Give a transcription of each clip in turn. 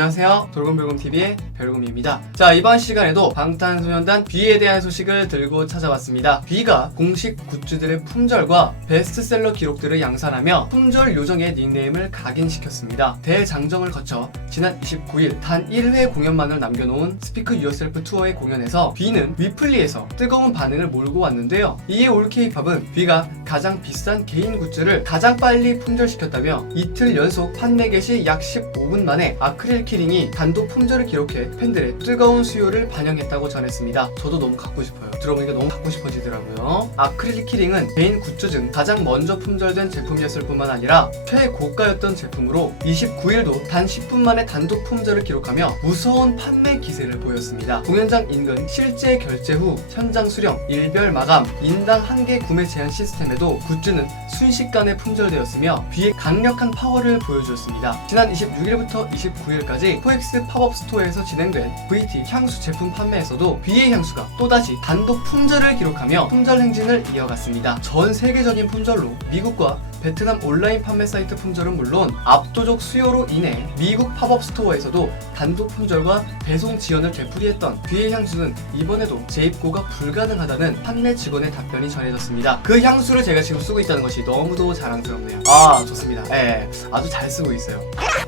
안녕하세요. 돌곰별곰TV의 별곰입니다. 자, 이번 시간에도 방탄소년단 B에 대한 소식을 들고 찾아왔습니다. B가 공식 굿즈들의 품절과 베스트셀러 기록들을 양산하며 품절 요정의 닉네임을 각인시켰습니다. 대장정을 거쳐 지난 29일 단 1회 공연만을 남겨놓은 스피크 유어셀프 투어의 공연에서 B는 위플리에서 뜨거운 반응을 몰고 왔는데요. 이에 올 K-팝은 B가 가장 비싼 개인 굿즈를 가장 빨리 품절시켰다며 이틀 연속 판매 개시 약 15분 만에 아크릴 키링이 단독 품절을 기록해 팬들의 뜨거운 수요를 반영했다고 전했습니다. 저도 너무 갖고 싶어요. 들어보니까 너무 갖고 싶어지더라고요. 아크릴 키링은 개인 굿즈 중 가장 먼저 품절된 제품이었을 뿐만 아니라 최고가였던 제품으로 29일도 단 10분 만에 단독 품절을 기록하며 무서운 판매 기세를 보였습니다. 공연장 인근 실제 결제 후 현장 수령, 일별 마감, 인당 한 개 구매 제한 시스템에도 굿즈는 순식간에 품절되었으며 비의 강력한 파워를 보여주었습니다. 지난 26일부터 29일까지 포엑스 팝업 스토어에서 진행된 VT 향수 제품 판매에서도 비의 향수가 또다시 단독 품절을 기록하며 품절 행진을 이어갔습니다. 전 세계적인 품절로 미국과 베트남 온라인 판매 사이트 품절은 물론 압도적 수요로 인해 미국 팝업 스토어에서도 단독 품절과 배송 지연을 되풀이했던 비의 향수는 이번에도 재입고가 불가능하다는 판매 직원의 답변이 전해졌습니다. 그 향수를 제가 지금 쓰고 있다는 것이 너무도 자랑스럽네요. 아 좋습니다. 예, 아주 잘 쓰고 있어요.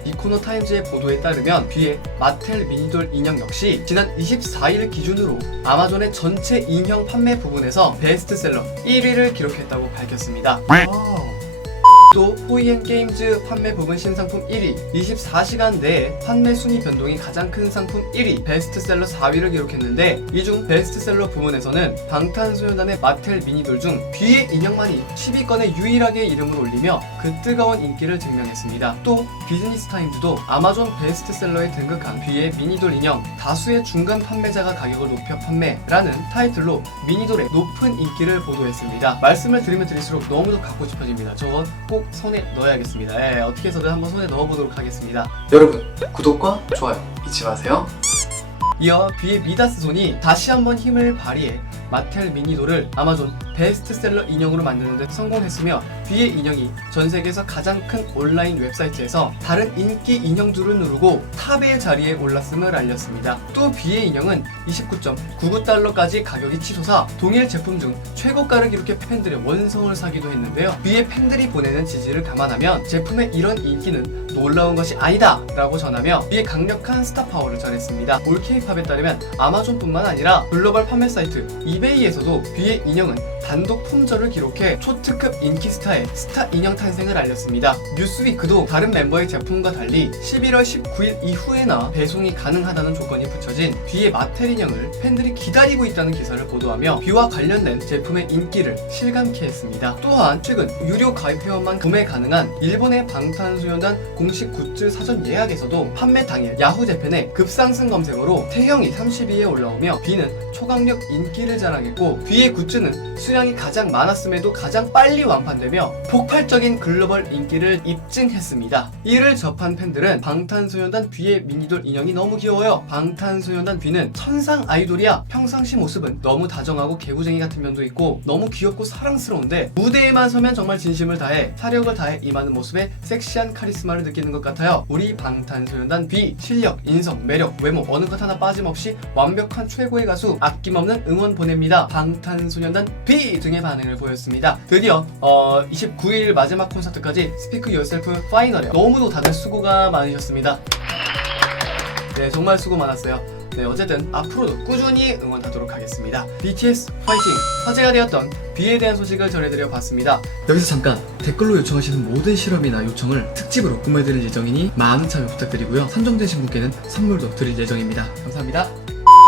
이코노 타임즈의 보도에 따르면 비의 마텔 미니돌 인형 역시 지난 24일 기준으로 아마존의 전체 인형 판매 부분에서 베스트셀러 1위를 기록했다고 밝혔습니다. 와우. 또 호이엔 게임즈 판매 부분 신상품 1위, 24시간 내에 판매 순위 변동이 가장 큰 상품 1위, 베스트셀러 4위를 기록했는데 이 중 베스트셀러 부문에서는 방탄소년단의 마텔 미니돌 중 뒤의 인형만이 10위권에 유일하게 이름을 올리며 그 뜨거운 인기를 증명했습니다. 또 비즈니스 타임즈도 아마존 베스트셀러에 등극한 뒤의 미니돌 인형 다수의 중간 판매자가 가격을 높여 판매라는 타이틀로 미니돌의 높은 인기를 보도했습니다. 말씀을 드리면 드릴수록 너무도 갖고 싶어집니다. 저거 꼭 손에 넣어야겠습니다. 예, 어떻게 해서든 한번 손에 넣어보도록 하겠습니다. 여러분 구독과 좋아요 잊지 마세요. 이어 비의 미다스 손이 다시 한번 힘을 발휘해 마텔 미니도를 아마존 베스트셀러 인형으로 만드는 데 성공했으며 비의 인형이 전 세계에서 가장 큰 온라인 웹사이트에서 다른 인기 인형들을 누르고 탑의 자리에 올랐음을 알렸습니다. 또 비의 인형은 29.99달러까지 가격이 치솟아 동일 제품 중 최고가를 기록해 팬들의 원성을 사기도 했는데요. 비의 팬들이 보내는 지지를 감안하면 제품의 이런 인기는 놀라운 것이 아니다 라고 전하며 비의 강력한 스타 파워를 전했습니다. 올 K-팝에 따르면 아마존뿐만 아니라 글로벌 판매 사이트 이베이에서도 비의 인형은 단독 품절을 기록해 초특급 인기 스타의 스타 인형 탄생을 알렸습니다. 뉴스위크도 다른 멤버의 제품과 달리 11월 19일 이후에나 배송이 가능하다는 조건이 붙여진 비의 마텔 인형을 팬들이 기다리고 있다는 기사를 보도하며 비와 관련된 제품의 인기를 실감케 했습니다. 또한 최근 유료 가입 회원만 구매 가능한 일본의 방탄소년단 공식 굿즈 사전 예약에서도 판매 당일 야후 재팬의 급상승 검색어로 태형이 30위에 올라오며 비는 초강력 인기를 자랑했고 비의 굿즈는 수 량이 가장 많았음에도 가장 빨리 완판되며 폭발적인 글로벌 인기를 입증했습니다. 이를 접한 팬들은 방탄소년단 비의 미니돌 인형이 너무 귀여워요. 방탄소년단 비는 천상 아이돌이야. 평상시 모습은 너무 다정하고 개구쟁이 같은 면도 있고 너무 귀엽고 사랑스러운데 무대에만 서면 정말 진심을 다해 사력을 다해 임하는 모습에 섹시한 카리스마를 느끼는 것 같아요. 우리 방탄소년단 비 실력, 인성, 매력, 외모 어느 것 하나 빠짐없이 완벽한 최고의 가수 아낌없는 응원 보냅니다. 방탄소년단 B 등의 반응을 보였습니다. 드디어 어, 29일 마지막 콘서트까지 스피크 유어셀프 파이널에 너무도 다들 수고가 많으셨습니다. 네 정말 수고 많았어요. 네 어쨌든 앞으로도 꾸준히 응원하도록 하겠습니다. BTS 파이팅! 화제가 되었던 B에 대한 소식을 전해드려 봤습니다. 여기서 잠깐 댓글로 요청하시는 모든 실험이나 요청을 특집으로 꾸며드릴 예정이니 많은 참여 부탁드리고요. 선정되신 분께는 선물도 드릴 예정입니다. 감사합니다.